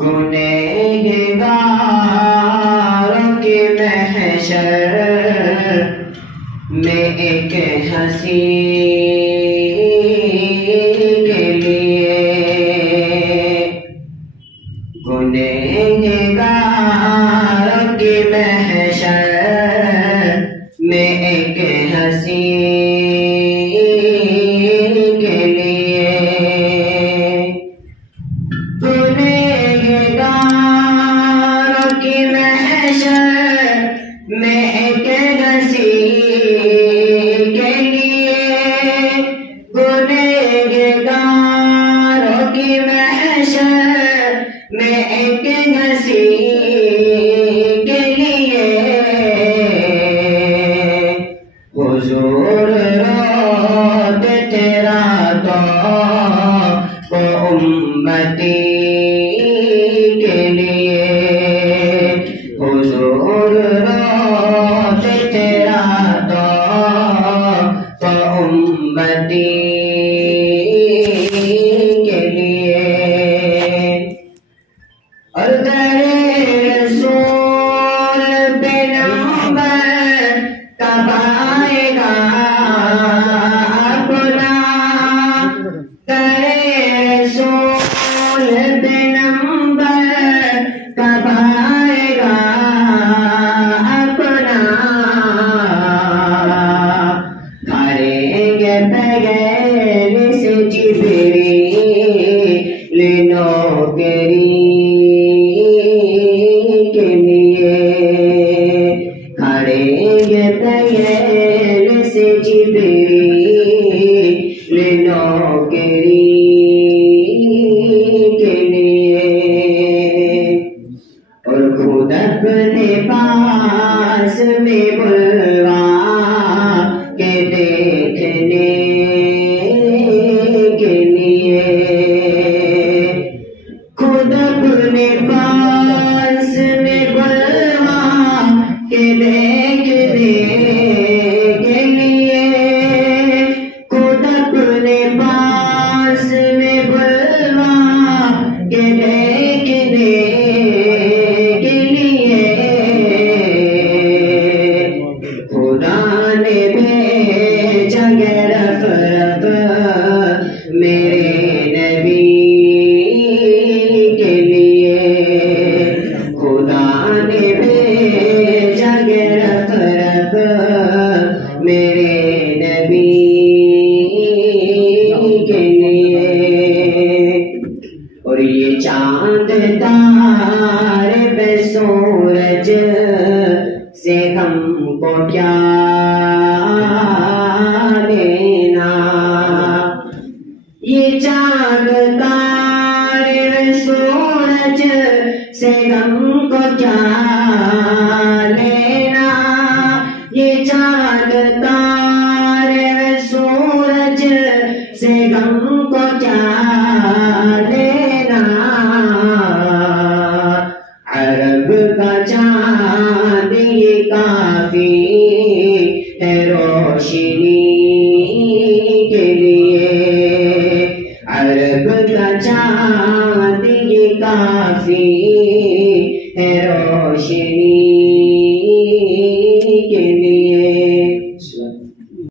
گنہگاروں کے محشر میں ایک ہنسی کے لیے، گنہگاروں کے محشر میں ایک ہنسی کے لیے، گنہگاروں کے محشر میں ایک ہنسی کے لیے، گنہگاروں کے محشر میں ایک ہنسی کے لیے، حضور روتے تیرا تو امتی کے لیے، حضور روتے تیرا تو امتی کے لیے، اور در رسول پہ نمبر کب آئے گا اپنا، در رسول پہ نمبر کب آئے گا اپنا، کھڑیں گے بغیر سے جبریل نوکری کے لیے، کھڑیں گے بغیر سے جبریل نوکری کے لیے، اور خود اپنے پاس میں بلوا کے دیکھنے کے لیے، خود اپنے پاس میں بلوا کے دیکھنے کے لیے، خود اپنے پاس میں بلوا کے دیکھنے کے لیے، خدا نے بھیجا رف رف میرے نبی کے لیے، خدا نے بھیجا رف رف میرے نبی کے لیے، اور یہ چاند تارے پہ سورج سے ہم کو کیا لینا، یہ چاند تارے پہ سورج سے ہم کو کیا لینا، یہ چاند تارے پہ سورج سے ہم کو کیا لینا،